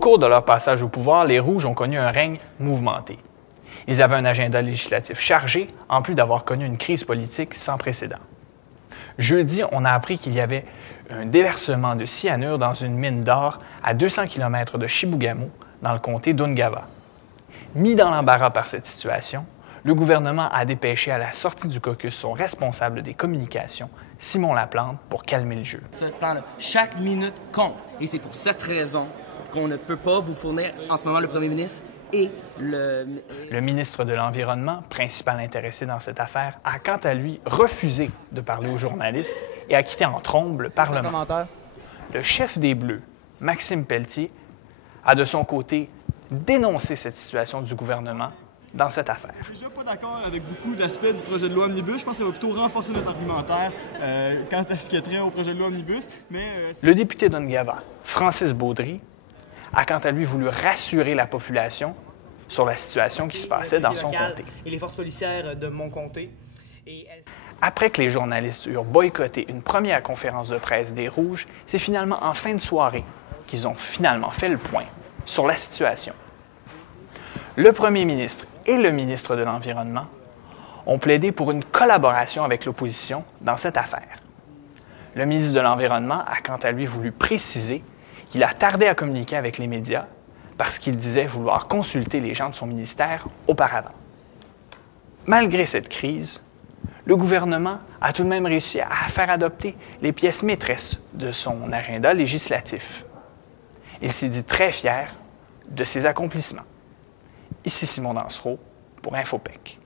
cours de leur passage au pouvoir, les Rouges ont connu un règne mouvementé. Ils avaient un agenda législatif chargé, en plus d'avoir connu une crise politique sans précédent. Jeudi, on a appris qu'il y avait un déversement de cyanure dans une mine d'or à 200 km de Chibougamau, dans le comté d'Ungava. Mis dans l'embarras par cette situation, le gouvernement a dépêché à la sortie du caucus son responsable des communications, Simon Laplante, pour calmer le jeu. Ce plan-là, chaque minute compte. Et c'est pour cette raison qu'on ne peut pas vous fournir en ce moment le premier ministre et Le ministre de l'Environnement, principal intéressé dans cette affaire, a quant à lui refusé de parler aux journalistes et a quitté en trombe le Parlement. Le chef des Bleus, Maxime Pelletier, a de son côté dénoncé cette situation du gouvernement dans cette affaire. Je suis déjà pas d'accord avec beaucoup d'aspects du projet de loi Omnibus. Je pense que ça va plutôt renforcer notre argumentaire quant à ce qui est trait au projet de loi Omnibus. Le député d'Ungava, Francis Baudry, a quant à lui voulu rassurer la population sur la situation qui se passait dans son comté. Et les forces policières de mon comté. Après que les journalistes eurent boycotté une première conférence de presse des Rouges, c'est finalement en fin de soirée qu'ils ont finalement fait le point sur la situation. Le premier ministre et le ministre de l'Environnement ont plaidé pour une collaboration avec l'opposition dans cette affaire. Le ministre de l'Environnement a quant à lui voulu préciser qu'il a tardé à communiquer avec les médias parce qu'il disait vouloir consulter les gens de son ministère auparavant. Malgré cette crise, le gouvernement a tout de même réussi à faire adopter les pièces maîtresses de son agenda législatif. Il s'est dit très fier de ses accomplissements. Ici Simon Dansereau pour InfoPEC.